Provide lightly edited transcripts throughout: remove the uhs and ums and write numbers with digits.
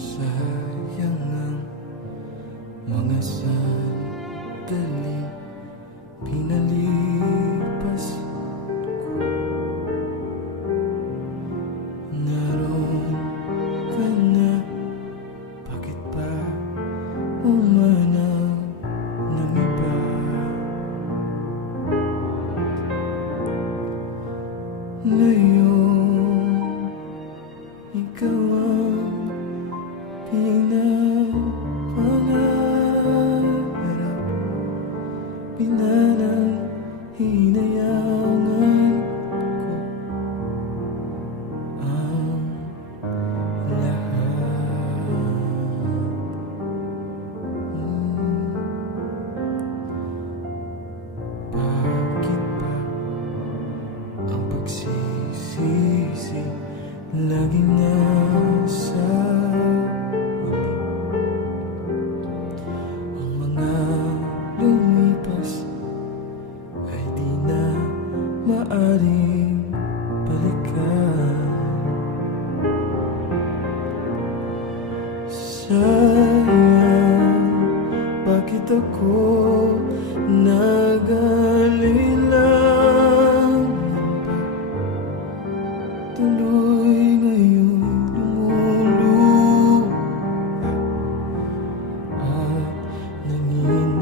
Sayang ang mga sandaling pinalipas ko. Naroon ka na, bakit pa umanaw ng iba? Ngayon, ikaw ang pinapangarap, pinananghinayangan ko ang lahat. Bakit ba ang pagsisisi laging nasa huli? Ang mga lumipas ay di na maaring balikan. Sayang, bakit ako nag-alilangan pa? Tuloy ngayon lumuluha at nanginayang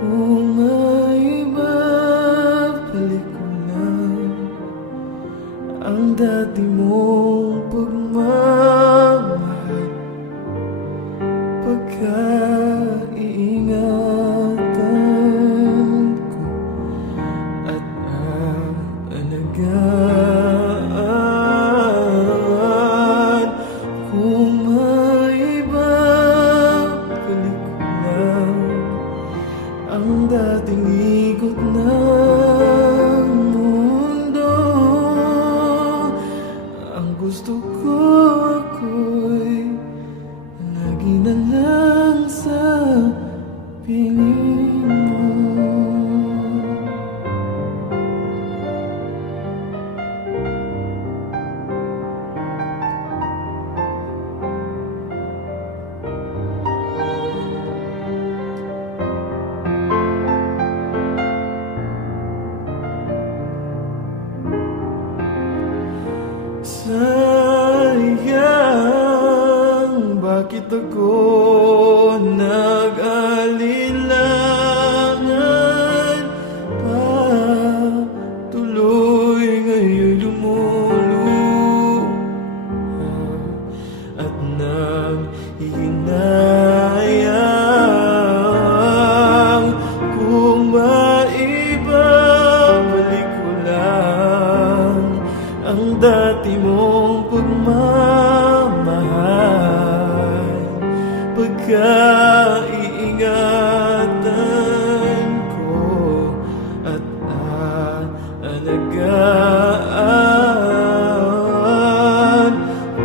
kung may babalik ko lang ang dati mong pagmamahal. Pagka-iingatan ko at aalagaan kung may babalik ko lang ang dating ikot ng mundo. Ang gusto ko ako'y lagi na lang sa piling mo. Sayang, bakit ako nag-alilangan pa? Tuloy ngayon lumuluha at nanghihinayang kung maibabalik ko lang ang dati mong pagmamahal. Pagka-iingatan ko at aalagaan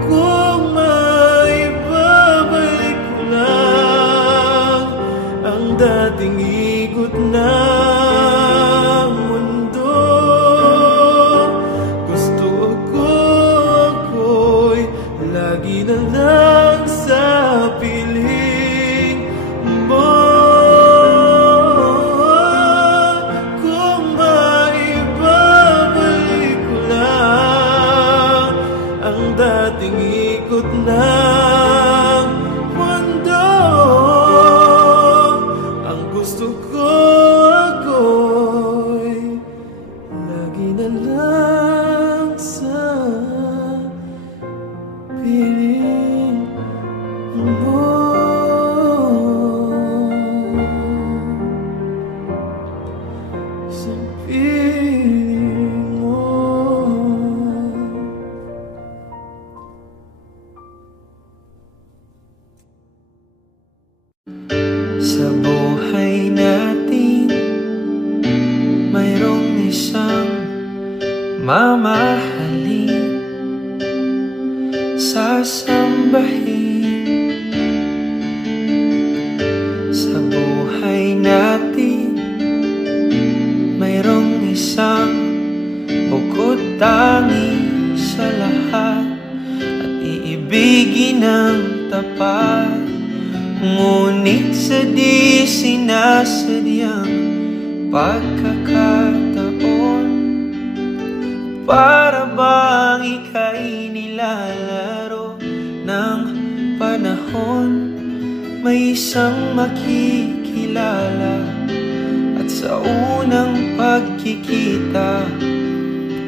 kung maibabalik ko lang ang dating ikot ng mundo. Gusto ko ako'y lagi na lang sa piling mo. Kung maibabalik ko lang ang dating ikot ng mundo. Ang gusto ko ako'y lagi na lang sa piling mo. Sa piling mo. Sa buhay natin mayroong isang mamahalin, sasambahin. Sa buhay natin mayroong isang bukod tangi sa lahat. ibigin ng tapat, ngunit sa di sinasadyang pagkakataon, para bang ika'y nilalaro ng panahon. May isang makikilala at sa unang pagkikita,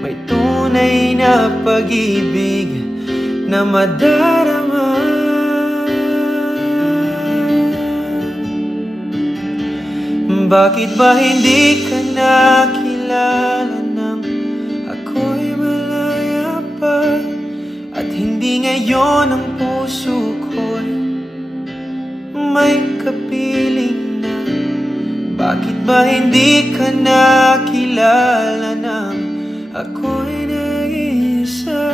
may tunay na pag-ibig na madarama. Bakit ba hindi ka nakilala nang ako'y malaya pa? At hindi ngayon ang puso ko'y may kapiling na? Bakit ba hindi ka nakilala nang ako'y nag-iisa?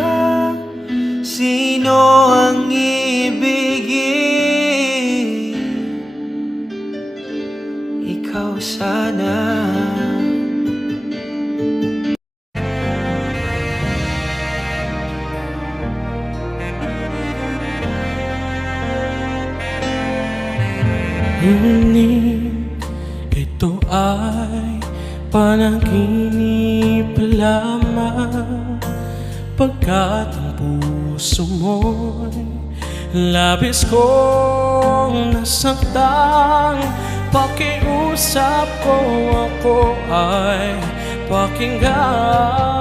Sino ang ibigin? Ikaw sana. Ngunit ito ay panaginip lamang, pagkat ang puso mo'y labis kong nasaktan. Pakiusap ko, ako ay pakinggan.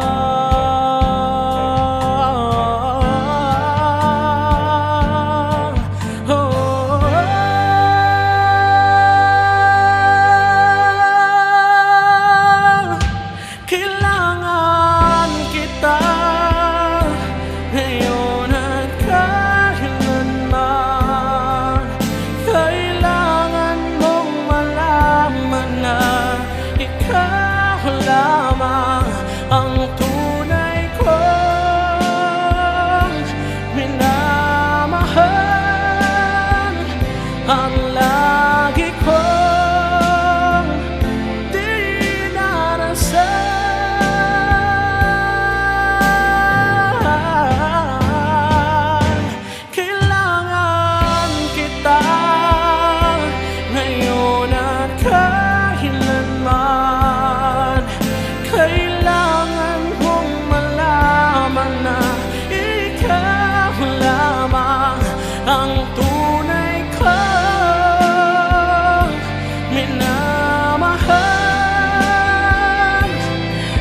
Kailangan kita ngayon at kailanman. Kailangan mong malaman na ikaw lamang ang tunay kong minamahal, ang lagi kong dinarasal. Kailangan kita ngayon at kailanman. Kailangan mong malaman na ikaw lamang ang tunay kong minamahal.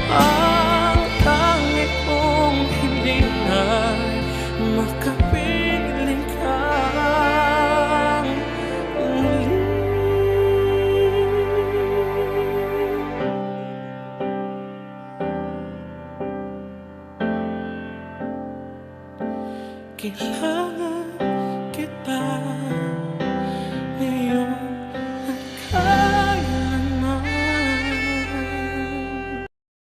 Ang tangi kong hiling ay makapiling kang muli. Kailangan